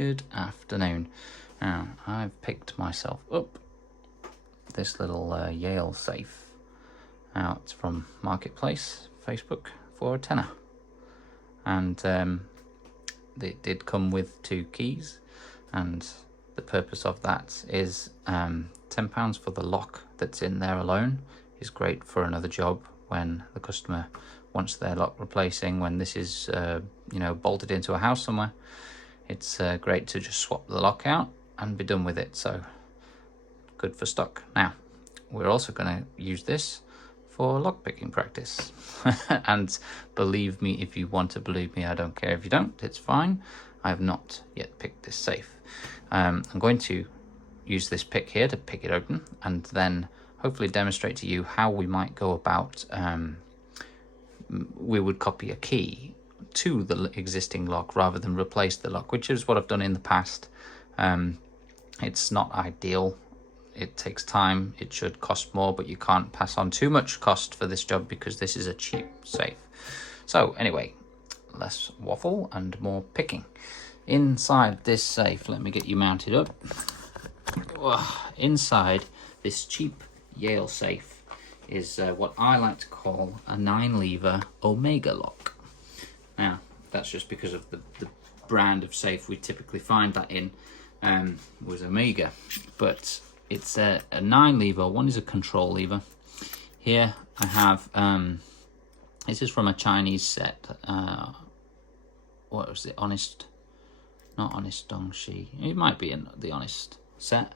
Good afternoon. Now, I've picked myself up this little Yale safe out from Marketplace, Facebook, for a tenner. And it did come with 2 keys, and the purpose of that is £10 for the lock that's in there alone is great for another job when the customer wants their lock replacing, when this is bolted into a house somewhere. It's great to just swap the lock out and be done with it, so good for stock. Now, we're also going to use this for lockpicking practice. And believe me if you want to believe me, I don't care if you don't, it's fine. I have not yet picked this safe. I'm going to use this pick here to pick it open, and then hopefully demonstrate to you how we might go about, we would copy a key to the existing lock rather than replace the lock, which is what I've done in the past. It's not ideal, it takes time, it should cost more, but you can't pass on too much cost for this job because this is a cheap safe. So anyway, less waffle and more picking. Inside this safe, let me get you mounted up. Inside this cheap Yale safe is what I like to call a 9-lever Omega lock. Now, that's just because of the brand of safe we typically find that in was Omega, but it's a 9-lever. One is a control lever. Here I have, this is from a Chinese set. What was it? Honest? Not Honest Dongxi. It might be in the Honest set.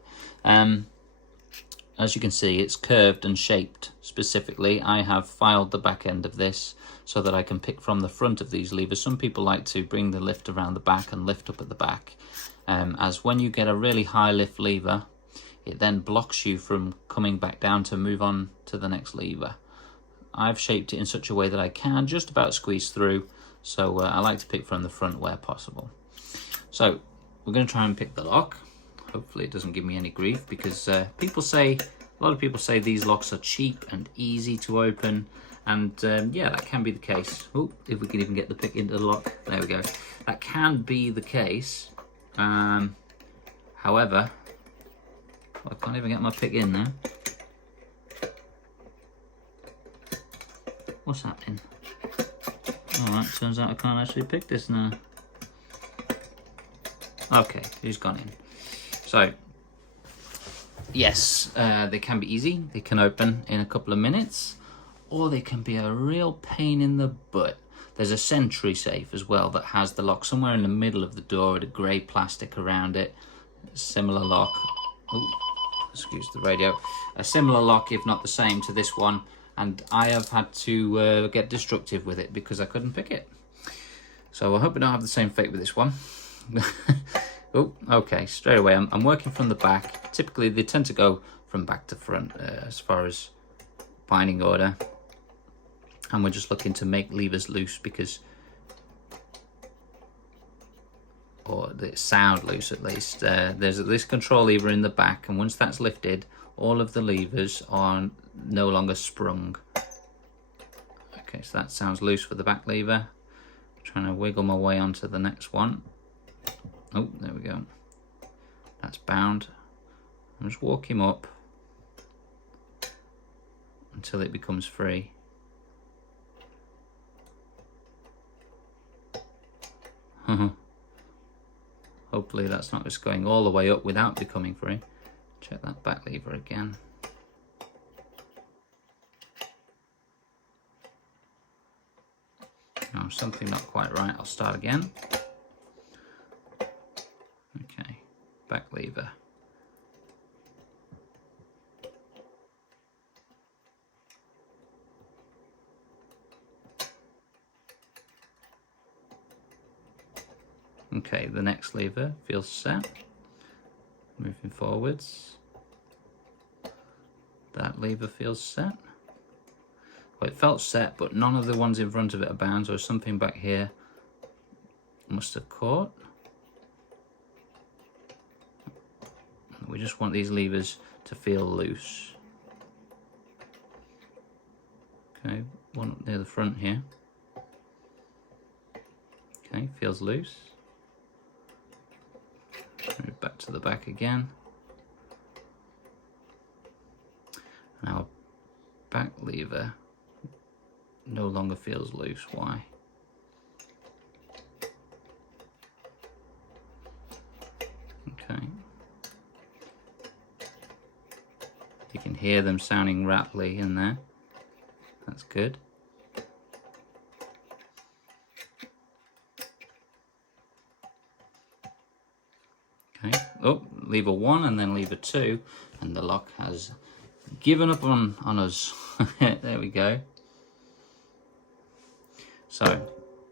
As you can see, it's curved and shaped specifically. I have filed the back end of this so that I can pick from the front of these levers. Some people like to bring the lift around the back and lift up at the back. As when you get a really high lift lever, it then blocks you from coming back down to move on to the next lever. I've shaped it in such a way that I can just about squeeze through, so I like to pick from the front where possible. So we're going to try and pick the lock. Hopefully it doesn't give me any grief, because a lot of people say these locks are cheap and easy to open, and yeah, that can be the case. Oh, if we can even get the pick into the lock, there we go. That can be the case. However, I can't even get my pick in there. What's happening? Alright, turns out I can't actually pick this now. Okay, he's gone in. So, yes, they can be easy. They can open in a couple of minutes, or they can be a real pain in the butt. There's a Sentry safe as well that has the lock somewhere in the middle of the door with a grey plastic around it. Similar lock. Oh, excuse the radio. A similar lock, if not the same, to this one. And I have had to get destructive with it because I couldn't pick it. So I hope we don't have the same fate with this one. Oh, okay, straight away, I'm working from the back. Typically, they tend to go from back to front as far as binding order. And we're just looking to make levers loose because, or they sound loose at least. There's this control lever in the back, and once that's lifted, all of the levers are no longer sprung. Okay, so that sounds loose for the back lever. I'm trying to wiggle my way onto the next one. Oh, there we go. That's bound. I'll just walk him up until it becomes free. Hopefully that's not just going all the way up without becoming free. Check that back lever again. Oh, something not quite right. I'll start again. Okay, back lever. Okay, the next lever feels set. Moving forwards. That lever feels set. Well, it felt set, but none of the ones in front of it are bound, so something back here must have caught. We just want these levers to feel loose. Okay, one up near the front here. Okay, feels loose. to the back again. And our back lever no longer feels loose. Why? Okay. You can hear them sounding rattly in there. That's good. Okay. Oh, lever 1 and then lever 2, and the lock has given up on us. There we go. So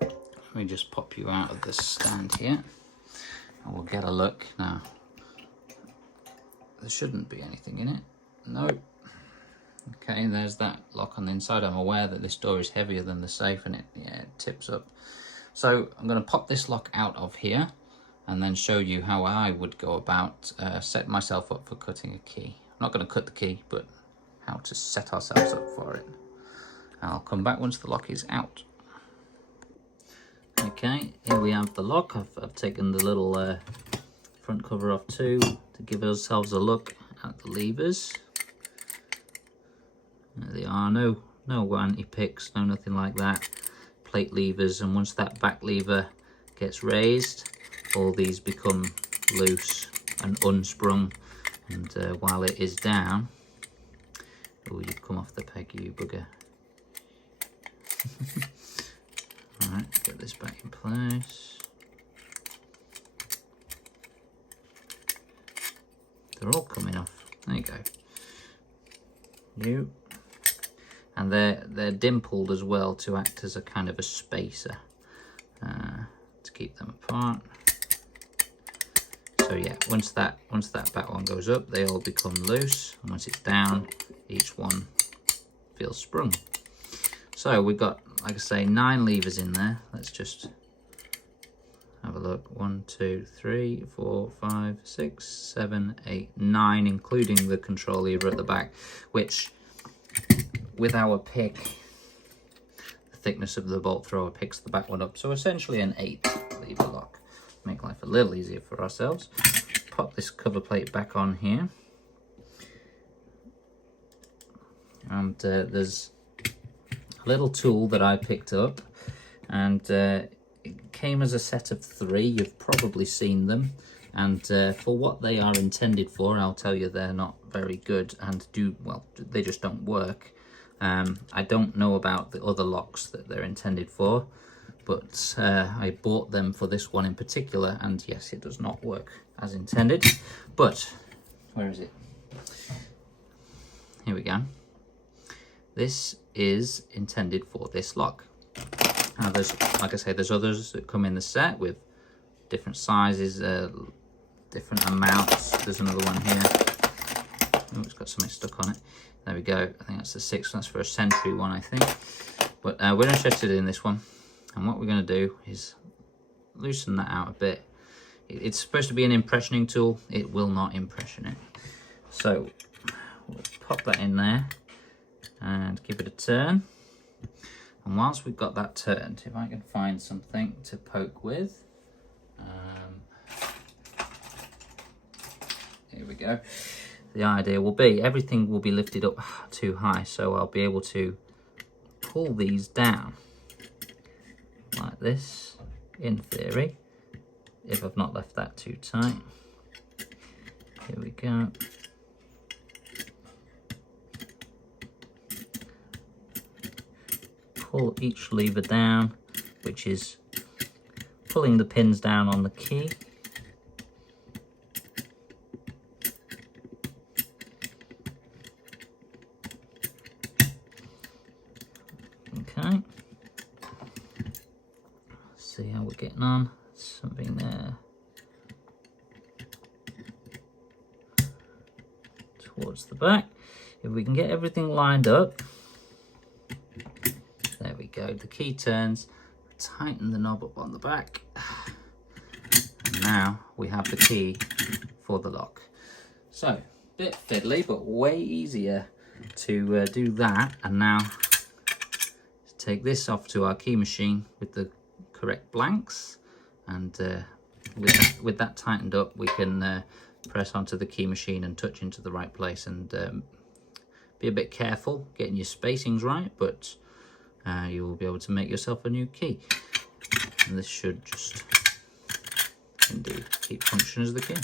let me just pop you out of this stand here and we'll get a look. Now there shouldn't be anything in it. No. Okay, there's that lock on the inside. I'm aware that this door is heavier than the safe and it tips up. So I'm going to pop this lock out of here and then show you how I would go about setting myself up for cutting a key. I'm not going to cut the key, but how to set ourselves up for it. I'll come back once the lock is out. Okay, here we have the lock. I've taken the little front cover off too to give ourselves a look at the levers. There they are, no anti-picks, no nothing like that. Plate levers, and once that back lever gets raised, all these become loose and unsprung, and while it is down, oh, you've come off the peg, you bugger. Alright, get this back in place. They're all coming off. There you go. And they're dimpled as well to act as a kind of a spacer to keep them apart. So yeah, once that back one goes up, they all become loose, and once it's down, each one feels sprung. So we've got, like I say, 9 levers in there. Let's just have a look. 1, 2, 3, 4, 5, 6, 7, 8, 9, including the control lever at the back, which with our pick, the thickness of the bolt thrower picks the back one up. So essentially an 8 lever lock. Make life a little easier for ourselves. Pop this cover plate back on here. And there's a little tool that I picked up, and it came as a set of 3. You've probably seen them, and for what they are intended for, I'll tell you they're not very good and they just don't work. I don't know about the other locks that they're intended for, but I bought them for this one in particular, and yes, it does not work as intended. But where is it? Here we go. This is intended for this lock. Now there's, like I say, there's others that come in the set with different sizes, different amounts. There's another one here. Oh, it's got something stuck on it. There we go. I think that's the 6. That's for a Sentry one, I think. But we're interested in this one. And what we're going to do is loosen that out a bit. It's supposed to be an impressioning tool. It will not impression it. So we'll pop that in there and give it a turn. And whilst we've got that turned, if I can find something to poke with, here we go. The idea will be everything will be lifted up too high, so I'll be able to pull these down like this, in theory, if I've not left that too tight. Here we go. Pull each lever down, which is pulling the pins down on the key. Okay. Let's see how we're getting on. Something there. Towards the back. If we can get everything lined up. There we go, the key turns, tighten the knob up on the back, and now we have the key for the lock. So, bit fiddly, but way easier to do that. And now, take this off to our key machine with the correct blanks, and with that tightened up, we can press onto the key machine and touch into the right place, and be a bit careful getting your spacings right, but you will be able to make yourself a new key. And this should just indeed keep functioning as the key.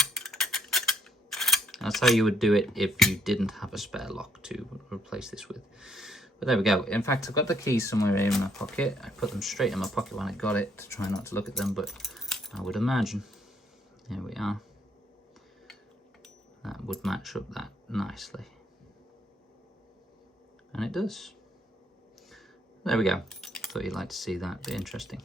That's how you would do it if you didn't have a spare lock to replace this with. But there we go. In fact, I've got the keys somewhere here in my pocket. I put them straight in my pocket when I got it to try not to look at them, but I would imagine, here we are, that would match up that nicely. And it does. There we go. Thought you'd like to see that. Be interesting.